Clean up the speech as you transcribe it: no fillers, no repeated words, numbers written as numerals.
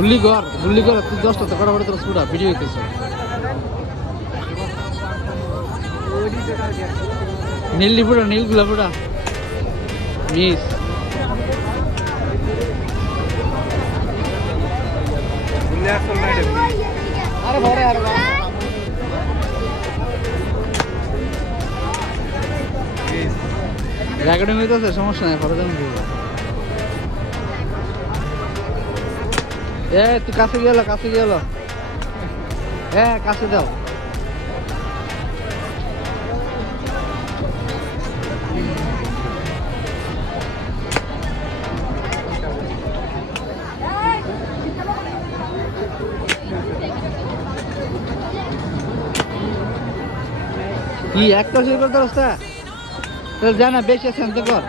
গুল্লি কর তুই 10টা তো করা তোর পুরা ভিডিও হইতেছে নীলগুলা পুরা মিস রেকর্ডিং হইতেছে সমস্যা নাই পরে যেমন তুই কাছে গেল হ্যাঁ কাছে দাও কি একটা শুরু করতে রাস্তা তাহলে জানা বেশি আছে কর